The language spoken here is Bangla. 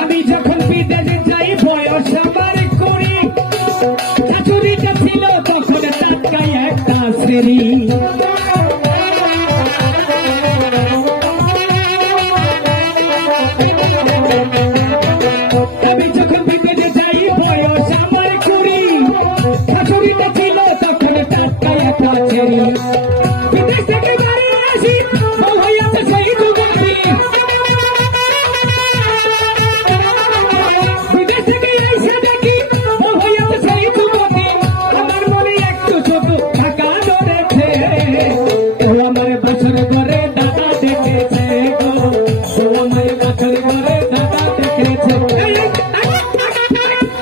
আমি যখন বিদেশে যাই বয়স আমার করি, শাশুড়িটা ছিল তখন টাটকাই একটা শ্রেণী।